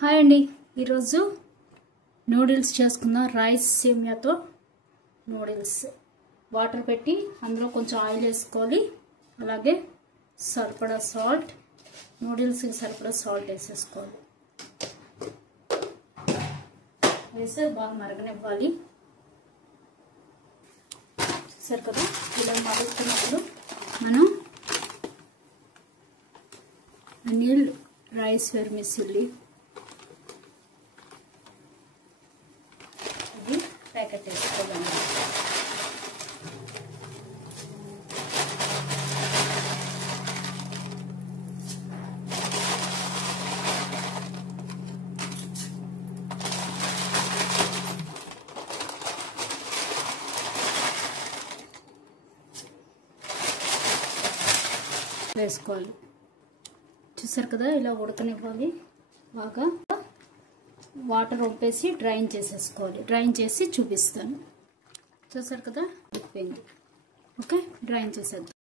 Hi అండి, ఈరోజు noodles చేసుకుందాం. Rice సేమియాతో noodles. వాటర్ పెట్టి అందులో కొంచెం ఆయిల్ వేసుకోవాలి. అలాగే సరిపడా సాల్ట్, నూడిల్స్కి సరిపడా సాల్ట్ వేసేసుకోవాలి. వేసి బాగా మరగనివ్వాలి. చూసారు కదా, ఇలా మరుగుతున్నప్పుడు మనం నీళ్ళు రైస్ వెర్మిసిల్లి ఇది ప్యాకెట్ వేసుకోవాలి. వేసుకోవాలి. చూసారు కదా, ఇలా ఉడకనివ్వాలి. బాగా వాటర్ వంపేసి డ్రైన్ చేసేసుకోవాలి. డ్రైన్ చేసి చూపిస్తాను. చూసారు కదా, ఉడికిపోయింది. ఓకే, డ్రైన్ చేసేద్దాం.